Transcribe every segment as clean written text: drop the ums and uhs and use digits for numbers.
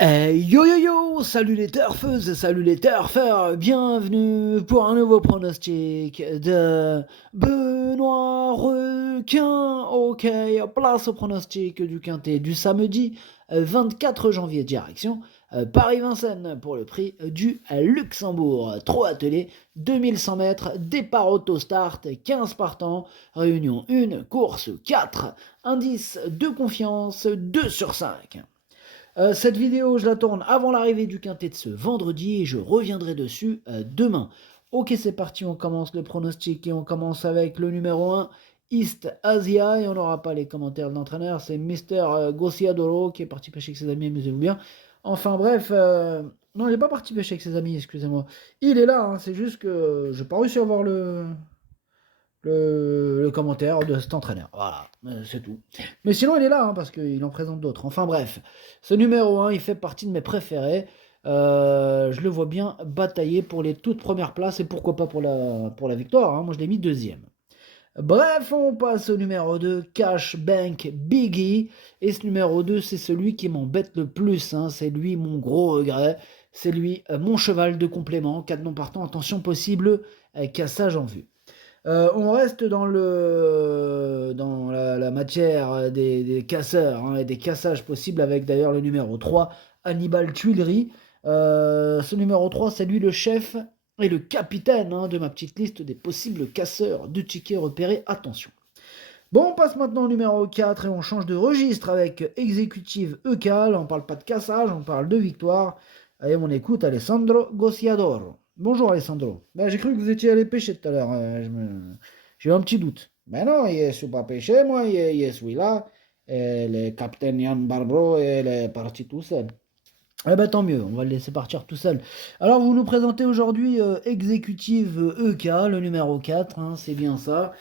Yo yo yo, salut les turfeuses, salut les turfeurs, bienvenue pour un nouveau pronostic de Benoît Requin. Ok, place au pronostic du quintet du samedi 24 janvier, direction Paris-Vincennes pour le prix du Luxembourg. 3 attelés, 2100 mètres, départ auto-start, 15 partants, réunion 1, course 4, indice de confiance 2 sur 5. Cette vidéo, je la tourne avant l'arrivée du quintet de ce vendredi et je reviendrai dessus demain. Ok, c'est parti, on commence le pronostic et on commence avec le numéro 1, East Asia, et on n'aura pas les commentaires de l'entraîneur, c'est Mister Gossiadoro qui est parti pêcher avec ses amis, amusez-vous bien. Enfin bref, non, il n'est pas parti pêcher avec ses amis, excusez-moi. Il est là, hein, c'est juste que je n'ai pas réussi à voir le commentaire de cet entraîneur. Voilà, c'est tout. Mais sinon, il est là, hein, parce qu'il en présente d'autres. Enfin bref, ce numéro 1, il fait partie de mes préférés. Je le vois bien batailler pour les toutes premières places et pourquoi pas pour la victoire. Hein. Moi, je l'ai mis deuxième. Bref, on passe au numéro 2, Cash Bank Biggie. Et ce numéro 2, c'est celui qui m'embête le plus. Hein. C'est lui mon gros regret. C'est lui mon cheval de complément. 4 non partants, attention possible, cassage en vue. On reste dans la matière des casseurs hein, et des cassages possibles avec d'ailleurs le numéro 3, Hannibal Tuileries. Ce numéro 3, c'est lui le chef et le capitaine hein, de ma petite liste des possibles casseurs de tickets repérés. Attention. Bon, on passe maintenant au numéro 4 et on change de registre avec Exécutive Eucal. On parle pas de cassage, on parle de victoire. Allez, on écoute Alessandro Gossiadoro. Bonjour Alessandro. Ben, j'ai cru que vous étiez allé pêcher tout à l'heure. J'ai eu un petit doute. Mais non, je suis pas pêché, moi, je suis là. Et le capitaine Yann Barbro, il est parti tout seul. Eh ben tant mieux, on va le laisser partir tout seul. Alors vous nous présentez aujourd'hui Exécutive EK, le numéro 4, hein, c'est bien ça,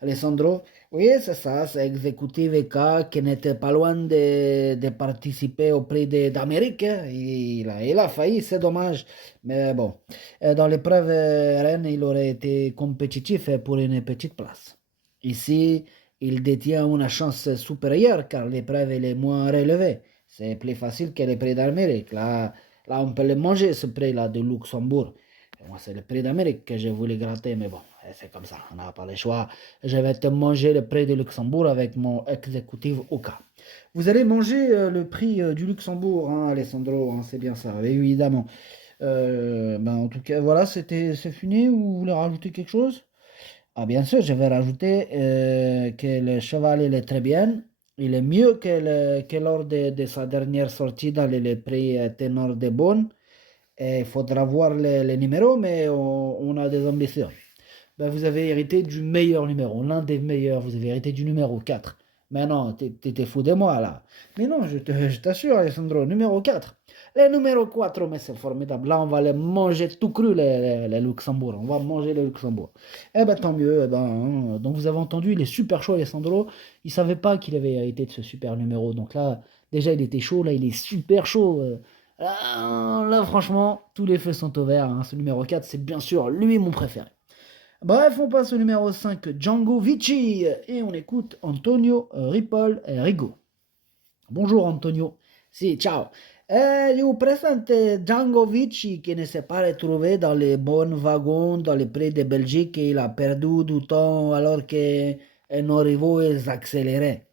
Alessandro. Oui, c'est ça, c'est Exécutive EK qui n'était pas loin de participer au prix d'Amérique. Hein. Il a failli, c'est dommage. Mais bon, dans l'épreuve reine, il aurait été compétitif pour une petite place. Ici, il détient une chance supérieure car l'épreuve elle est moins relevée. C'est plus facile que les prix d'Amérique. Là, on peut le manger, ce prix-là de Luxembourg. Et moi, c'est le prix d'Amérique que je voulais gratter, mais bon, c'est comme ça, on n'a pas le choix. Je vais te manger le prix de Luxembourg avec mon exécutif au cas. Vous allez manger le prix du Luxembourg, hein, Alessandro, hein, c'est bien ça, évidemment. En tout cas, voilà, c'est fini ou vous voulez rajouter quelque chose? Ah, bien sûr, je vais rajouter que le cheval, il est très bien. Il est mieux que lors de sa dernière sortie dans les prix ténor de Beaune. Et il faudra voir les numéros, mais on a des ambitions. Ben, vous avez hérité du meilleur numéro, l'un des meilleurs. Vous avez hérité du numéro 4. Mais non, t'étais fou de moi là. Mais non, je t'assure, Alessandro, numéro 4. Le numéro 4, mais c'est formidable. Là, on va les manger tout cru, les Luxembourg. On va manger les Luxembourg. Eh ben, tant mieux. Eh ben, hein. Donc, vous avez entendu, il est super chaud, Alessandro. Il savait pas qu'il avait hérité de ce super numéro. Donc là, déjà, il était chaud. Là, il est super chaud. Là, franchement, tous les feux sont au vert. Hein. Ce numéro 4, c'est bien sûr lui mon préféré. Bref, on passe au numéro 5, Django Vici, et on écoute Antonio Ripoll Rigo. Bonjour Antonio. Si, ciao. Je vous présente Django Vici qui ne s'est pas retrouvé dans les bons wagons dans les prix de Belgique et il a perdu du temps alors que nos rivaux accéléraient.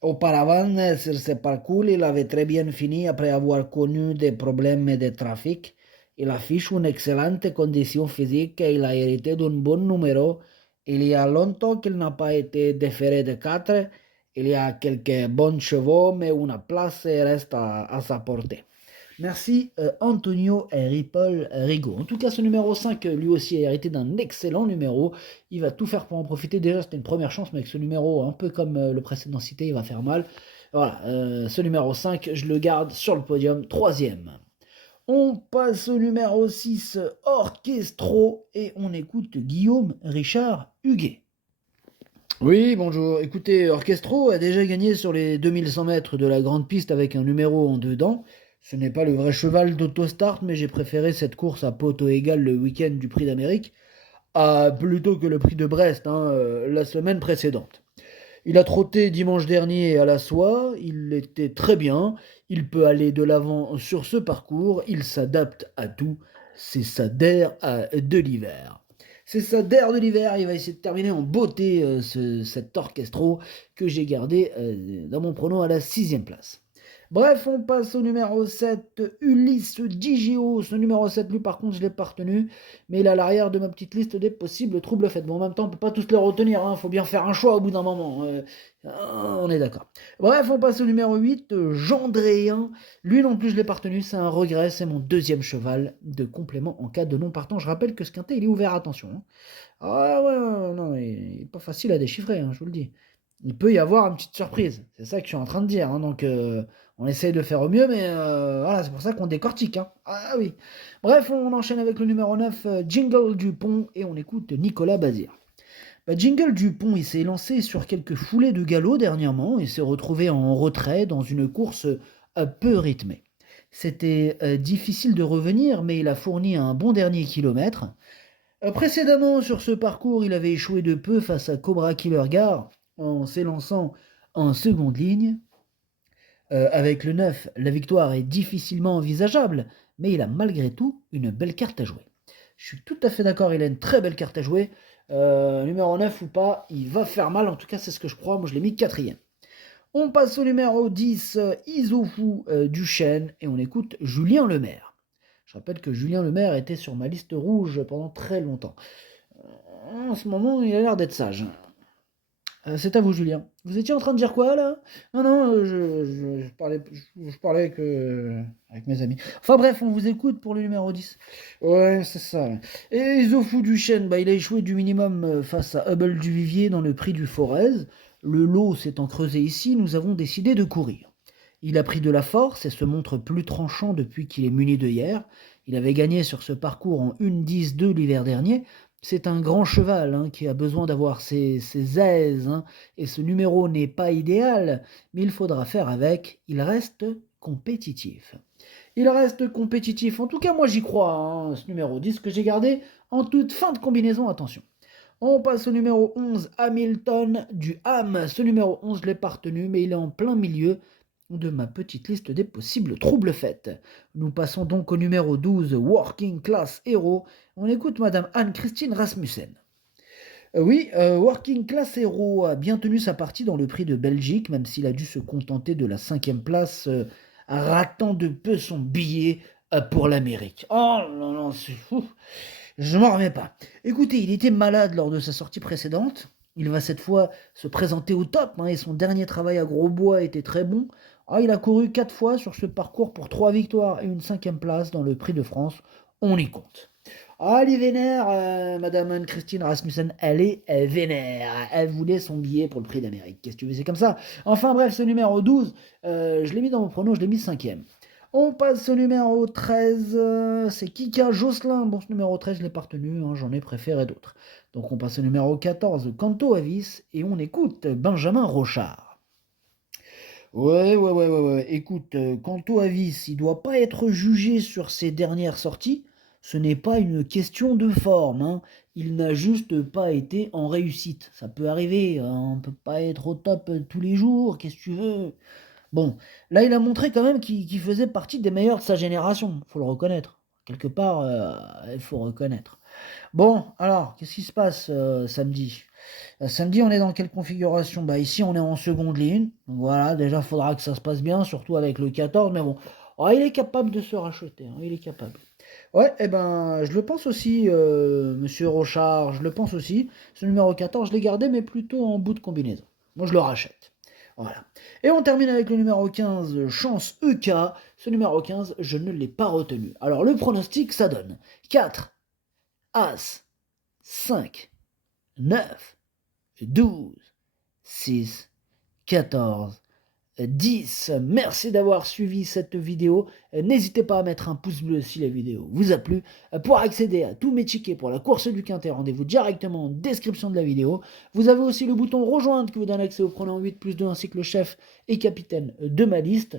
Auparavant, sur ce parcours, il avait très bien fini après avoir connu des problèmes de trafic. Il affiche une excellente condition physique et il a hérité d'un bon numéro. Il y a longtemps qu'il n'a pas été déféré de 4. Il y a quelques bons chevaux, mais une place reste à sa portée. Merci Antonio Ripoll Rigo. En tout cas, ce numéro 5, lui aussi, a hérité d'un excellent numéro. Il va tout faire pour en profiter. Déjà, c'était une première chance, mais avec ce numéro, un peu comme le précédent cité, il va faire mal. Voilà, ce numéro 5, je le garde sur le podium, troisième. On passe au numéro 6, Orchestro, et on écoute Guillaume Richard Huguet. Oui, bonjour. Écoutez, Orchestro a déjà gagné sur les 2100 mètres de la grande piste avec un numéro en dedans. Ce n'est pas le vrai cheval d'autostart, mais j'ai préféré cette course à poteau égal le week-end du Prix d'Amérique, plutôt que le Prix de Brest, hein, la semaine précédente. Il a trotté dimanche dernier à la soie, il était très bien, il peut aller de l'avant sur ce parcours, il s'adapte à tout, c'est sa DER de l'hiver. C'est sa DER de l'hiver, il va essayer de terminer en beauté cet orchestro que j'ai gardé dans mon prono à la 6e place. Bref, on passe au numéro 7, Ulysse Digio. Ce numéro 7, lui, par contre, je ne l'ai pas retenu, mais il est à l'arrière de ma petite liste des possibles troubles faits. Bon, en même temps, on ne peut pas tous les retenir, il faut bien faire un choix au bout d'un moment. On est d'accord. Bref, on passe au numéro 8, Gendréen. Lui non plus, je ne l'ai pas retenu, c'est un regret, c'est mon deuxième cheval de complément en cas de non partant. Je rappelle que ce quintet, il est ouvert, attention. Ah ouais, non, il n'est pas facile à déchiffrer, je vous le dis. Il peut y avoir une petite surprise, c'est ça que je suis en train de dire. Donc, on essaye de faire au mieux, mais voilà, c'est pour ça qu'on décortique. Ah oui. Bref, on enchaîne avec le numéro 9, Jingle Dupont, et on écoute Nicolas Bazir. Jingle Dupont, il s'est lancé sur quelques foulées de galop dernièrement et s'est retrouvé en retrait dans une course peu rythmée. C'était difficile de revenir, mais il a fourni un bon dernier kilomètre. Précédemment, sur ce parcours, il avait échoué de peu face à Cobra Killer Gare en s'élançant en seconde ligne. Avec le 9, la victoire est difficilement envisageable, mais il a malgré tout une belle carte à jouer. Je suis tout à fait d'accord, il a une très belle carte à jouer. Numéro 9 ou pas, il va faire mal, en tout cas c'est ce que je crois, moi je l'ai mis 4e. On passe au numéro 10, Isofu Duchesne, et on écoute Julien Lemaire. Je rappelle que Julien Lemaire était sur ma liste rouge pendant très longtemps. En ce moment, il a l'air d'être sage. C'est à vous, Julien. Vous étiez en train de dire quoi, là? Non, non, je parlais avec mes amis. Enfin bref, on vous écoute pour le numéro 10. Ouais, c'est ça. Et Isofu Duchesne, il a échoué du minimum face à Hubble du Vivier dans le prix du Forez. Le lot s'étant creusé ici, nous avons décidé de courir. Il a pris de la force et se montre plus tranchant depuis qu'il est muni de hier. Il avait gagné sur ce parcours en 1-10-2 l'hiver dernier. C'est un grand cheval qui a besoin d'avoir ses aises, et ce numéro n'est pas idéal, mais il faudra faire avec. Il reste compétitif. Il reste compétitif. En tout cas, moi j'y crois, ce numéro 10 que j'ai gardé en toute fin de combinaison, attention. On passe au numéro 11, Hamilton du Ham. Ce numéro 11, je ne l'ai pas retenu, mais il est en plein milieu de ma petite liste des possibles troubles faits. Nous passons donc au numéro 12, Working Class Hero. On écoute Madame Anne-Christine Rasmussen. Oui, Working Class Hero a bien tenu sa partie dans le prix de Belgique, même s'il a dû se contenter de la 5e place, ratant de peu son billet pour l'Amérique. Oh non, non, c'est fou. Je m'en remets pas. Écoutez, il était malade lors de sa sortie précédente. Il va cette fois se présenter au top, et son dernier travail à Grosbois était très bon. Il a couru 4 fois sur ce parcours pour 3 victoires et une 5e place dans le Prix de France. On y compte. Elle est vénère, Madame Anne-Christine Rasmussen, elle est vénère. Elle voulait son billet pour le Prix d'Amérique. Qu'est-ce que tu veux, c'est comme ça. Enfin bref, ce numéro 12, je l'ai mis dans mon prono, je l'ai mis 5e. On passe au numéro 13, c'est Kika Josselin. Bon, ce numéro 13, je ne l'ai pas retenu, j'en ai préféré d'autres. Donc on passe au numéro 14, Canto Avis, et on écoute Benjamin Rochard. Ouais. Écoute, Canto Avis, il doit pas être jugé sur ses dernières sorties. Ce n'est pas une question de forme. Il n'a juste pas été en réussite. Ça peut arriver, on ne peut pas être au top tous les jours, qu'est-ce que tu veux? Bon, là, il a montré quand même qu'il faisait partie des meilleurs de sa génération, faut le reconnaître. Quelque part, il faut reconnaître. Bon, alors, qu'est-ce qui se passe samedi? Samedi, on est dans quelle configuration? Ici, on est en seconde ligne. Donc voilà, déjà, il faudra que ça se passe bien, surtout avec le 14. Mais bon, il est capable de se racheter. Il est capable. Ouais, je le pense aussi, monsieur Rochard, je le pense aussi. Ce numéro 14, je l'ai gardé, mais plutôt en bout de combinaison. Moi, je le rachète. Voilà. Et on termine avec le numéro 15, Chance EK. Ce numéro 15, je ne l'ai pas retenu. Alors, le pronostic, ça donne 4, As, 5, 9, 12, 6, 14, 10. Merci d'avoir suivi cette vidéo. N'hésitez pas à mettre un pouce bleu si la vidéo vous a plu. Pour accéder à tous mes tickets pour la course du Quintet, rendez-vous directement en description de la vidéo. Vous avez aussi le bouton rejoindre qui vous donne accès au pronom 8+2 ainsi que le chef et capitaine de ma liste.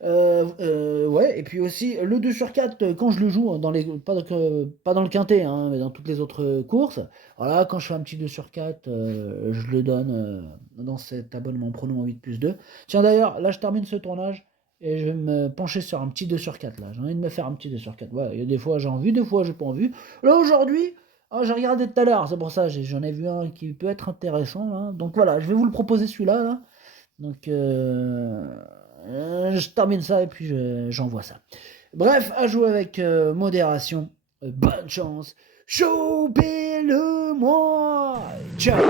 Ouais, et puis aussi le 2 sur 4 quand je le joue, pas dans le Quintet, mais dans toutes les autres courses. Voilà, quand je fais un petit 2 sur 4, je le donne dans cet abonnement Pronom en 8+2. Tiens d'ailleurs, là je termine ce tournage et je vais me pencher sur un petit 2/4 là. J'ai envie de me faire un petit 2/4. Ouais, il y a des fois j'ai envie, des fois j'ai pas envie. Là aujourd'hui, j'ai regardé tout à l'heure, c'est pour ça, j'en ai vu un qui peut être intéressant. Hein. Donc voilà, je vais vous le proposer celui-là. Là. Donc je termine ça et puis j'envoie ça. Bref, à jouer avec modération. Bonne chance. Chopez-le-moi. Ciao.